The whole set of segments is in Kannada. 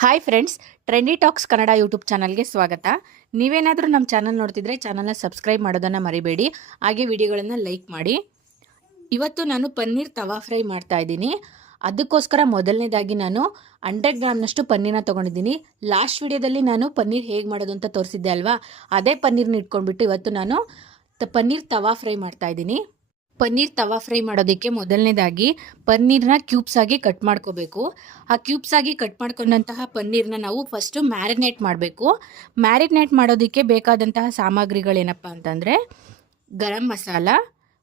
Hi friends, Trendy Talks Kannada YouTube ಚಾನಲ್ಗೆ ಸ್ವಾಗತ. ನೀವೇನಾದರೂ ನಮ್ಮ ಚಾನಲ್ ನೋಡ್ತಿದ್ರೆ ಚಾನಲ್ನ ಸಬ್ಸ್ಕ್ರೈಬ್ ಮಾಡೋದನ್ನು ಮರಿಬೇಡಿ. ಹಾಗೆ ವಿಡಿಯೋಗಳನ್ನು ಲೈಕ್ ಮಾಡಿ. ಇವತ್ತು ನಾನು ಪನ್ನೀರ್ ತವಾ ಫ್ರೈ ಮಾಡ್ತಾ ಇದ್ದೀನಿ. ಅದಕ್ಕೋಸ್ಕರ ಮೊದಲನೇದಾಗಿ ನಾನು 100 ಗ್ರಾಮ್ನಷ್ಟು ಪನ್ನೀರನ್ನ ತೊಗೊಂಡಿದ್ದೀನಿ. ಲಾಸ್ಟ್ ವಿಡಿಯೋದಲ್ಲಿ ನಾನು ಪನ್ನೀರ್ ಹೇಗೆ ಮಾಡೋದು ಅಂತ ತೋರಿಸಿದ್ದೆ ಅಲ್ವಾ, ಅದೇ ಪನ್ನೀರ್ನ ಇಟ್ಕೊಂಡ್ಬಿಟ್ಟು ಇವತ್ತು ನಾನು ಪನ್ನೀರ್ ತವಾ ಫ್ರೈ ಮಾಡ್ತಾ ಇದ್ದೀನಿ. ಪನ್ನೀರ್ ತವಾ ಫ್ರೈ ಮಾಡೋದಕ್ಕೆ ಮೊದಲನೇದಾಗಿ ಪನ್ನೀರ್ನ ಕ್ಯೂಬ್ಸ್ ಆಗಿ ಕಟ್ ಮಾಡ್ಕೋಬೇಕು. ಆ ಕ್ಯೂಬ್ಸ್ ಆಗಿ ಕಟ್ ಮಾಡ್ಕೊಂಡಂತಹ ಪನ್ನೀರ್ನ ನಾವು ಫಸ್ಟು ಮ್ಯಾರಿನೇಟ್ ಮಾಡಬೇಕು. ಮ್ಯಾರಿನೇಟ್ ಮಾಡೋದಕ್ಕೆ ಬೇಕಾದಂತಹ ಸಾಮಗ್ರಿಗಳೇನಪ್ಪ ಅಂತಂದರೆ ಗರಂ ಮಸಾಲ,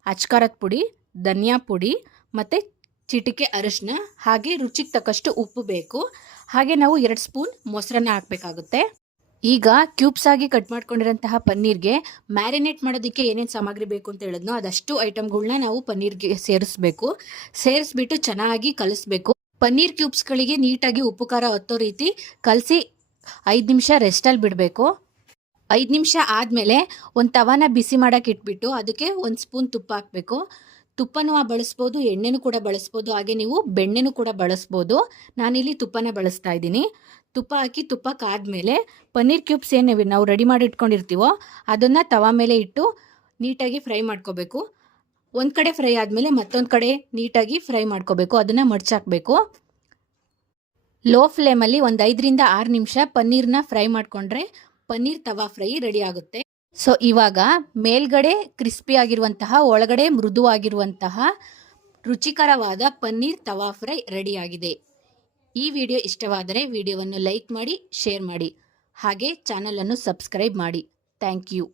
ಅಚ್ಕಾರದ ಪುಡಿ, ಧನಿಯಾ ಪುಡಿ ಮತ್ತು ಚಿಟಿಕೆ ಅರಿಶಿನ, ಹಾಗೆ ರುಚಿಗೆ ತಕ್ಕಷ್ಟು ಉಪ್ಪು ಬೇಕು. ಹಾಗೆ ನಾವು 2 ಸ್ಪೂನ್ ಮೊಸರನ್ನ ಹಾಕಬೇಕಾಗುತ್ತೆ. ಈಗ ಕ್ಯೂಬ್ಸ್ ಆಗಿ ಕಟ್ ಮಾಡ್ಕೊಂಡಿರೋಂತಹ ಪನ್ನೀರ್ಗೆ ಮ್ಯಾರಿನೇಟ್ ಮಾಡೋದಕ್ಕೆ ಏನೇನು ಸಾಮಗ್ರಿ ಬೇಕು ಅಂತ ಹೇಳಿದ್ನೋ ಅದಷ್ಟು ಐಟಮ್ಗಳನ್ನ ನಾವು ಪನ್ನೀರ್ಗೆ ಸೇರಿಸ್ಬಿಟ್ಟು ಚೆನ್ನಾಗಿ ಕಲಿಸ್ಬೇಕು. ಪನ್ನೀರ್ ಕ್ಯೂಬ್ಸ್ಗಳಿಗೆ ನೀಟಾಗಿ ಉಪ್ಪು ಖಾರ ಹತ್ತೋ ರೀತಿ ಕಲಸಿ 5 ನಿಮಿಷ ರೆಸ್ಟಲ್ಲಿ ಬಿಡಬೇಕು. 5 ನಿಮಿಷ ಆದಮೇಲೆ ಒಂದು ತವಾನ ಬಿಸಿ ಮಾಡೋಕೆ ಇಟ್ಬಿಟ್ಟು ಅದಕ್ಕೆ 1 ಸ್ಪೂನ್ ತುಪ್ಪ ಹಾಕಬೇಕು. ತುಪ್ಪನೂ ಬಳಸ್ಬೋದು, ಎಣ್ಣೆನೂ ಕೂಡ ಬಳಸ್ಬೋದು, ಹಾಗೆ ನೀವು ಬೆಣ್ಣೆನೂ ಕೂಡ ಬಳಸ್ಬೋದು. ನಾನಿಲ್ಲಿ ತುಪ್ಪನ ಬಳಸ್ತಾ ಇದ್ದೀನಿ. ತುಪ್ಪ ಹಾಕಿ ತುಪ್ಪ ಕಾದ್ಮೇಲೆ ಪನ್ನೀರ್ ಕ್ಯೂಬ್ಸ್ ಏನು ನಾವು ರೆಡಿ ಮಾಡಿ ಇಟ್ಕೊಂಡಿರ್ತೀವೋ ಅದನ್ನು ತವಾ ಮೇಲೆ ಇಟ್ಟು ನೀಟಾಗಿ ಫ್ರೈ ಮಾಡ್ಕೋಬೇಕು. ಒಂದು ಕಡೆ ಫ್ರೈ ಆದಮೇಲೆ ಮತ್ತೊಂದು ಕಡೆ ನೀಟಾಗಿ ಫ್ರೈ ಮಾಡ್ಕೋಬೇಕು. ಅದನ್ನು ಮಡ್ಚಾಕಬೇಕು. ಲೋ ಫ್ಲೇಮಲ್ಲಿ ಒಂದು 5ರಿಂದ 6 ನಿಮಿಷ ಪನ್ನೀರ್ನ ಫ್ರೈ ಮಾಡಿಕೊಂಡ್ರೆ ಪನ್ನೀರ್ ತವಾ ಫ್ರೈ ರೆಡಿ ಆಗುತ್ತೆ. ಸೊ ಇವಾಗ ಮೇಲ್ಗಡೆ ಕ್ರಿಸ್ಪಿ ಆಗಿರುವಂತಹ, ಒಳಗಡೆ ಮೃದುವಾಗಿರುವಂತಹ ರುಚಿಕರವಾದ ಪನ್ನೀರ್ ತವಾ ಫ್ರೈ ರೆಡಿಯಾಗಿದೆ. ಈ ವಿಡಿಯೋ ಇಷ್ಟವಾದರೆ ವಿಡಿಯೋವನ್ನು ಲೈಕ್ ಮಾಡಿ, ಶೇರ್ ಮಾಡಿ, ಹಾಗೆ ಚಾನಲನ್ನು ಸಬ್ಸ್ಕ್ರೈಬ್ ಮಾಡಿ. Thank you.